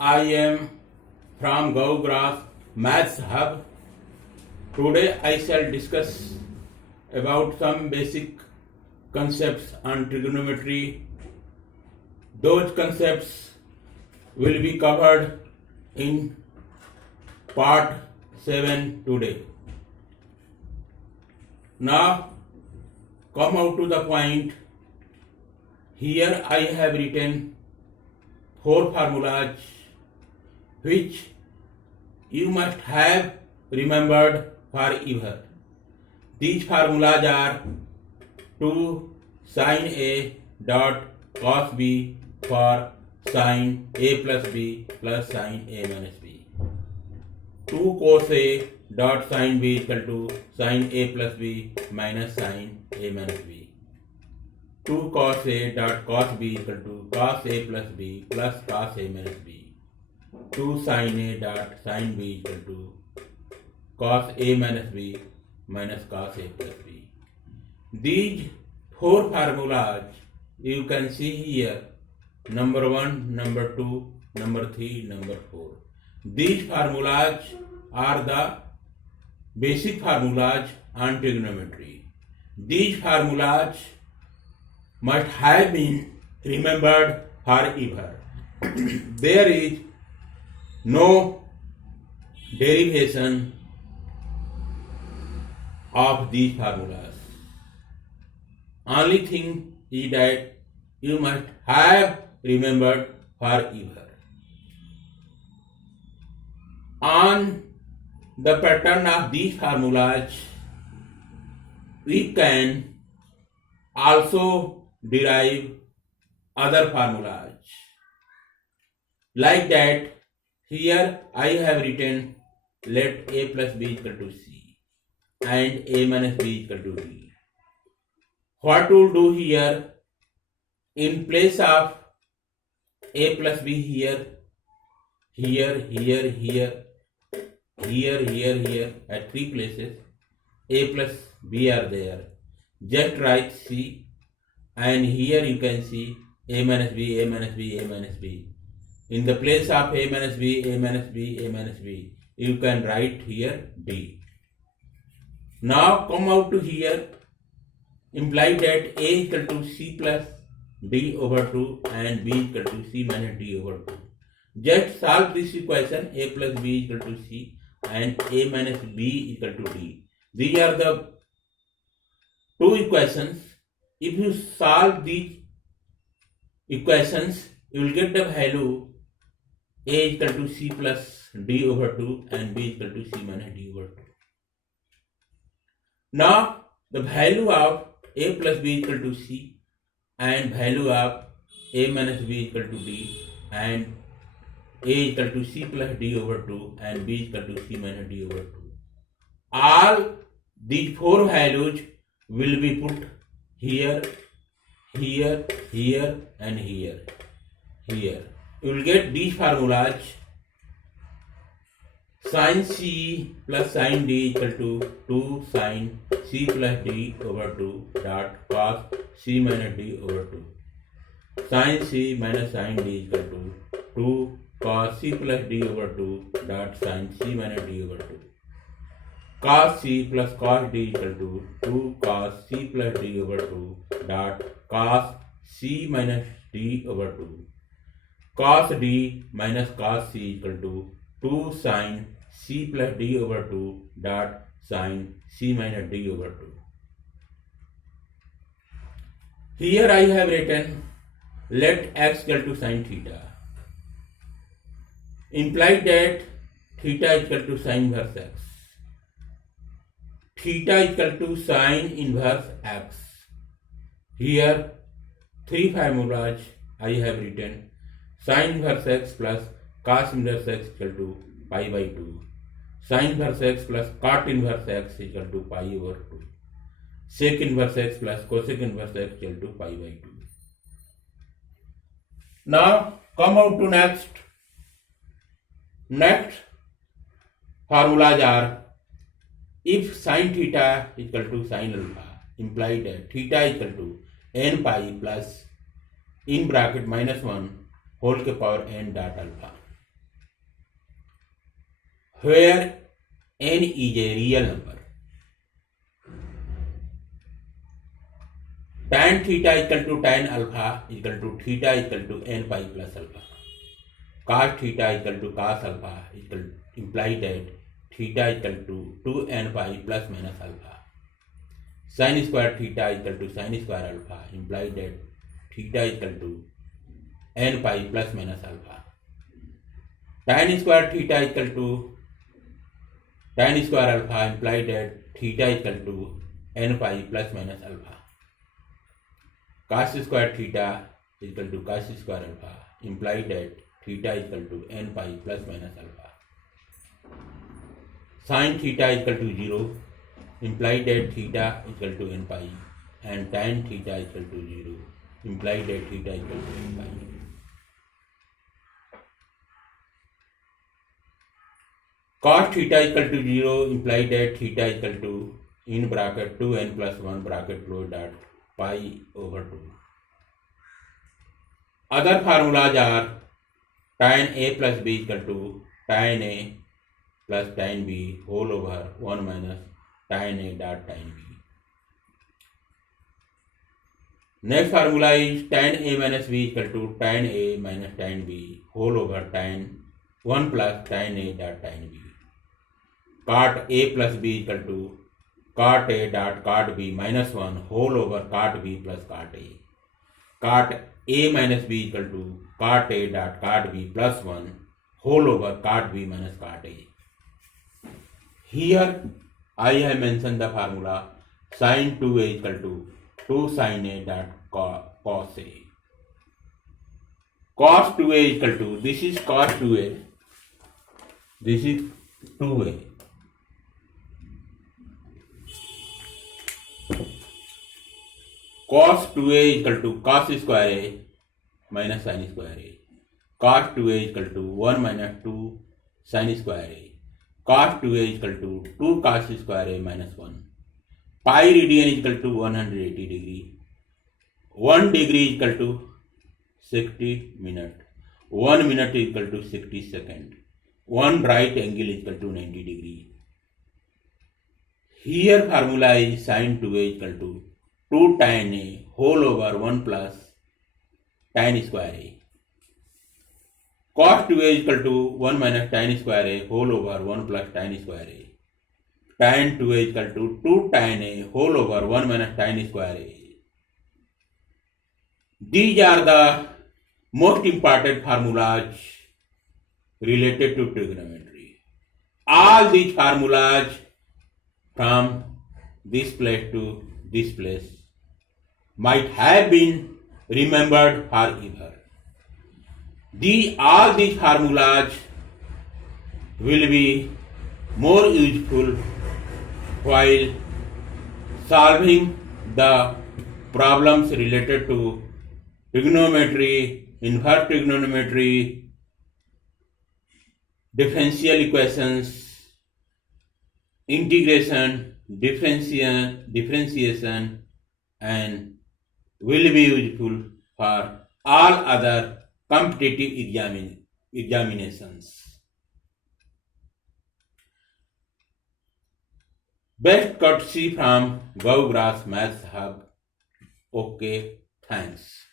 I am from Gaugrass Maths Hub. Today I shall discuss about some basic concepts on trigonometry. Those concepts will be covered in part 7 today. Now come out to the point. Here I have written 4 formulas which you must have remembered forever. These formulas are 2 sin A dot cos B for sin A plus B plus sin A minus B. 2 cos A dot sin B equal to sin A plus B minus sin A minus B. 2 cos A dot cos B equal to cos A plus B plus cos A minus B. 2 sin A dot sin B equal to cos A minus B minus cos A plus B. These 4 formulas you can see here, number 1, number 2, number 3, number 4. These formulas are the basic formulas on trigonometry. These formulas must have been remembered forever. There is no derivation of these formulas. Only thing is that you must have remembered forever. On the pattern of these formulas, we can also derive other formulas. Like that, here I have written let A plus B equal to C and A minus B equal to D. What to do here? In place of A plus B here at 3 places, A plus B are there. Just write C, and here you can see A minus B, A minus B, A minus B. In the place of A minus B, A minus B, A minus B, you can write here D. Now come out to here, imply that A equal to C plus D over 2 and B equal to C minus D over 2. Just solve this equation, A plus B equal to C and A minus B equal to D. These are the 2 equations. If you solve these equations, you will get the value A equal to C plus D over 2 and B equal to C minus D over 2. Now the value of A plus B equal to C and value of A minus B equal to D and A equal to C plus D over 2 and B equal to C minus D over 2. All these 4 values will be put here, here, here and here. You will get these formulas. Sin C plus sin D equal to 2 sin C plus D over 2 dot cos C minus D over 2. Sin C minus sin D equal to 2 cos C plus D over 2 dot sin C minus D over 2. Cos C plus cos D equal to 2 cos C plus D over 2 dot cos C minus D over 2. Cos D minus cos C equal to 2 sin C plus D over 2 dot sin C minus D over 2. Here I have written let x equal to sin theta. Imply that theta equal to sin inverse x. Theta equal to sin inverse x. Here 3 formulas I have written. Sin inverse x plus cos inverse x equal to pi by 2. Sin inverse x plus cot inverse x equal to pi over 2. Sec inverse x plus cosec inverse x equal to pi by 2. Now come out to next. Next formulas are if sin theta equal to sin alpha, imply that theta equal to n pi plus in bracket -1 whole के power n dot alpha. where n is a real number. Tan theta equal to tan alpha equal to theta equal to n pi plus alpha. Cos theta equal to cos alpha equal imply that theta equal to 2n pi plus minus alpha. Sin square theta equal to sin square alpha imply that theta equal to n pi plus minus alpha. Tan square theta equal to tan square alpha imply that theta equal to n pi plus minus alpha. Cos square theta equal to cos square alpha imply that theta equal to n pi plus minus alpha. Sin theta equal to 0 imply that theta equal to n pi, and tan theta equal to 0 imply that theta equal to n pi. Cos theta equal to 0 imply that theta equal to in bracket 2n plus 1 bracket close dot pi over 2. Other formulas are tan a plus b equal to tan a plus tan b whole over 1 minus tan a dot tan b. Next formula is tan a minus b equal to tan a minus tan b whole over tan 1 plus tan a dot tan b. Cot a plus b equal to cot a dot cot b minus 1 whole over cot b plus cot a. Cot a minus b equal to cot a dot cot b plus 1 whole over cot b minus cot a. Here I have mentioned the formula sin 2a equal to 2 sin a dot cos a. Cos 2a equal to, this is cos 2a, this is 2a. Cos 2a equal to cos square a minus sin square a. Cos 2a equal to 1 minus 2 sin square a. Cos 2a equal to 2 cos square a minus 1. Pi radian equal to 180 degree. 1 degree equal to 60 minute. 1 minute equal to 60 second. 1 right angle equal to 90 degree. Here formula is sin 2a equal to 2 tan a whole over 1 plus tan square a. Cos 2a equal to 1 minus tan square a whole over 1 plus tan square a. Tan 2a equal to 2 tan a whole over 1 minus tan square a. These are the most important formulas related to trigonometry. All these formulas from this place to this place might have been remembered forever. All these formulas will be more useful while solving the problems related to trigonometry, inverse trigonometry, differential equations, integration, differentiation, and will be useful for all other competitive examinations. Best courtesy from Gaugrass Maths Hub. Okay, thanks.